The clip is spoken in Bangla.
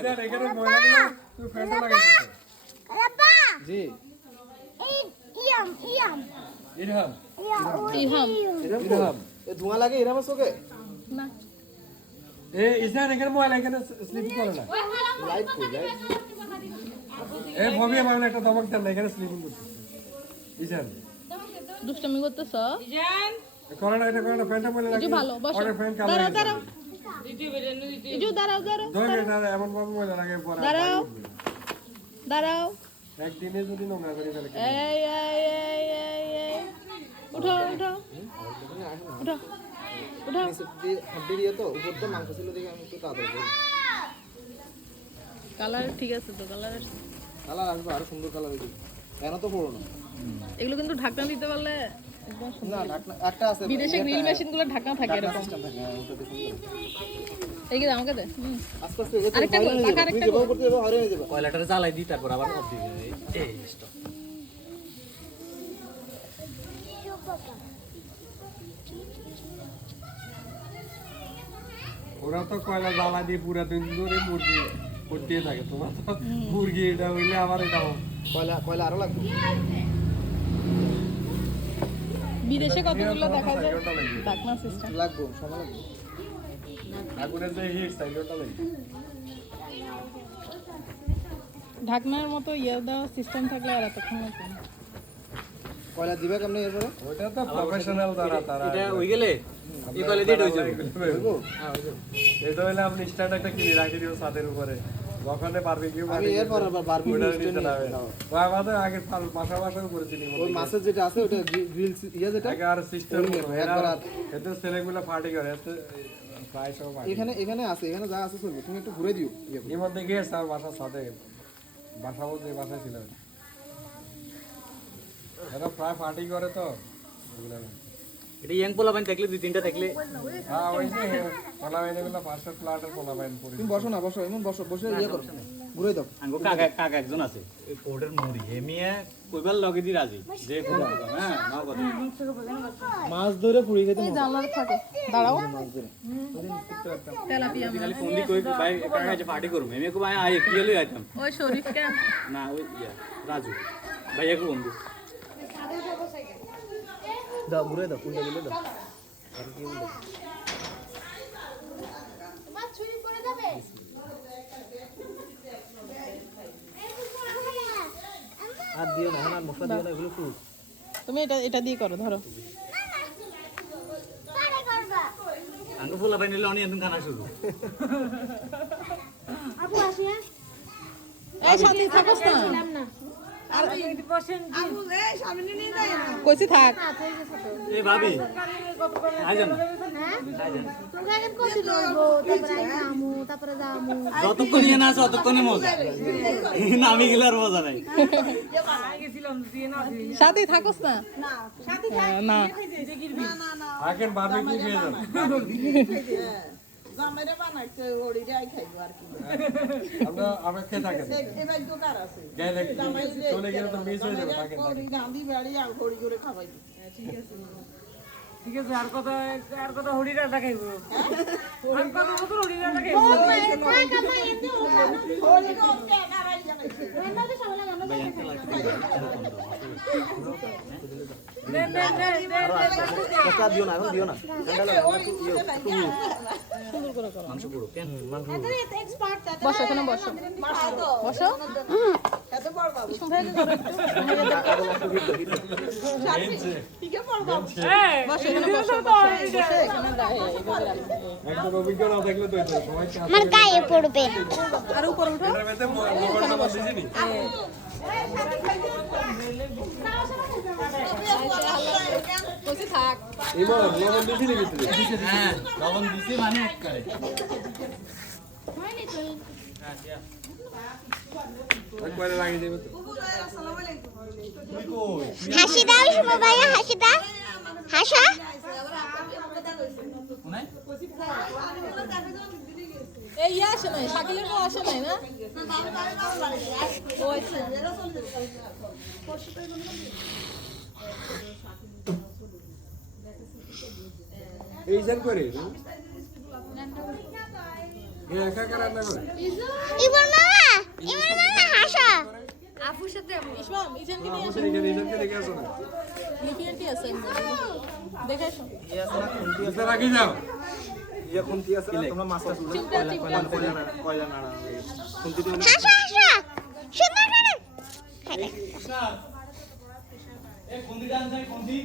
ইদার এখানে ময়লা দিলে তুই ফ্যানটা লাগাইছিস আব্বা জি এই ইরহাম ইরহাম এ ধোঁয়া লাগে ইরহাম আছে না এ ইদার এখানে ময়লা এখানে স্লিপ করে না লাইট কই লাইট এ ভবি আমার একটা দমক দেন না এখানে স্লিপিং করতেছে ইদার দুষ্টামি করতেছ করোনা এটা করোনা ফ্যানটা ময়লা লাগে ভালো বসো ওটা ফ্যান কালার দাঁড়াও ইজু দাঁড়াও ধরে না এমন ভাবে ময়লা লাগে পরে দাঁড়াও একদিনে যদি নোংরা করি তাহলে এই উঠো নিচে দিয়ে হাড্ডি দিয়ে তো উপর তো মাংস ছিল দেখে আমি একটু তাড়াতাড়ি কালার ঠিক আছে তো কালার কালার আসবে আরো সুন্দর কালার হয়ে কেন তো পড়ো না এগুলো কিন্তু ঢাকনা দিতে পারলে একদম সুন্দর না ঢাকনা একটা আছে বিদেশে গ্রিল মেশিনগুলো ঢাকনা থাকে এরকম সিস্টেম থাকে ওটা দেখুন এই যে আমাকে দে আস্তে আস্তে এটা আরেকটা হয়রান হয়ে যাবে। আরেকটা তুমি যেভাবে করতে যাবে হয়রান হয়ে যাবে কয়লাটারে জ্বালাই দিই তারপর আবার অফ দিবে এই স্টপ ওরা তো কয়লা জ্বালা দিয়ে পুরা দিন ধরে মুরগি করতে থাকে তোমার তো মুরগি এটা হইলে আবার এটা কয়লা আরো লাগবে বিদেশে কতগুলো দেখা যায় ঢাকনা সিস্টেম লাগবে সময় লাগবে আগুনের যে হিট সাইডটা লাগে ঢাকনার মতো ইয়ে দেওয়া সিস্টেম থাকলে আর এতক্ষণ লাগবে না। কয়লা দিবে কেমনে এরপরে ওটা তো প্রফেশনাল তারা এটা হই গেলে এই কয়লা দিয়ে হই যাবে হইবো এটা হইলে আপনি স্ট্যান্ড একটা কিনে রাখি দিও ছাদের উপরে ওখানে বারবিকিউ আমি এরপর আবার বারবিকিউ স্ট্যান্ড ও আমাদের আগে বাসা উপরে ছিল ওই মাছের যেটা আছে ওটা গ্রিল ইয়া যেটা আগে আর সিস্টেম একবার আর এত ছেলেগুলো পার্টি করে এত প্রায় সব party। এখানে আছে এখানে যা আছে চলবে তুমি একটু ঘুরে দিও ইয়ে করে। এর মধ্যে গিয়ে স্যার বাসার সাথে বাসা মধ্যে বাসা ছিল এরা প্রায় পার্টি করে তো ওগুলো এটা ইয়াং পোলা বাইন থাকলে দুই তিনটা থাকলে হ্যাঁ ওই যে পোলা বাইনগুলো পাঁচশো প্লাটের পোলা বাইন পড়ি তুমি বসো না বসো এমন বসো বসে ইয়ে করো ঘুরে দাও আঙ্গো কাকা একজন আছে এই পোর্টের মুড়ি এমিয়া কইবার লগে দি রাজি যে কোন হ্যাঁ নাও কথা মাছ ধরে পুরি খেতে এই জানলার থাকে দাঁড়াও মাছ ধরে তেলাপিয়া খালি ফোন দি কই ভাই কাকা যে পার্টি করব এমিয়া কো ভাই আই কিলে আইতাম ওই শরীফ কেন না ওই ইয়া রাজু ভাইয়া কো বন্ধু দাও ঘুরে দাও কুলটা দিলে দাও আর কি বলবো তোমার চুরি করে যাবে আর দিও না না মশলা দিও না এগুলো ফুল তুমি এটা দিয়ে করো ধরো পারে করবা আঙ্গো পোলা বাইন নিলে অনি এদিন খানা শুরু আপু আসিয়া এই সাথে থাকোস না না আর কইছি থাক এই ভাবি আই জান তোমরা আগে কইছিল তারপরে আমু তারপরে যামু যতক্ষণ ইয়ে না আছে ততক্ষণই মজা নামি গেলে আর মজা নাই সাথে থাকোস না না আগের বারবিকিউ খেয়ে যান জামাইরে বানাইছে ওড়িরাই খাইবো আর কি আমরা খেয়ে থাকেন এবার দোকার আছে গেলে চলে গেলে তো মিস হয়ে যাবে থাকেন ওড়ি গান্ধী বাড়ি আর ওড়ি করে খাওয়াইবো ঠিক আছে আর কথা হরিরা দেখাইবো আর কথা মতো হরিরা দেখাইবো ওড়ি করতে নারাই জামাইছে টাকা দিও না এখন দিও না ঠান্ডা লাগে একটু ইয়ে একটু মাংস পুরো কেন বসো এখানে বসো বসো এত বড় বাবু ঠিকই বড় বাবু বসো এখানে বসো বসে এখানে দাঁড়িয়ে এইভাবে রাখো। একদম অভিজ্ঞ না থাকলে তো এটা সবাই আমার গায়ে পড়বে আর উপরে উঠো এর মধ্যে মোবাইল নাম্বার দিছিনি কইছি থাক ইমন লবণ দিছিনি ভিতরে হ্যাঁ লবণ দিছি মানে এক করে ওই কয়লা লাগিয়ে দেবে তো হাসি দাও শুভ ভাইয়া হাসি দাও হাসা নাই এই ইয়ে আসে নাই শাকিলের বউ আসে নাই না ও আচ্ছা এই জান করে একা একা রান্না করে ইমন মামা হাসা ইসমাম ইজেনকে নিয়ে আমার এখানে এখানে দেখে আসো না লিপিয়ানটি আছে দেখে আসো এটা রাখি যাও ইয়া খুন্তি আছে না তোমরা মাছটা তুলো কয়লা নাড়া খুন্তি দিয়ে হাসা সুন্দর করে এই খুন্দিটা আনছে খুন্দি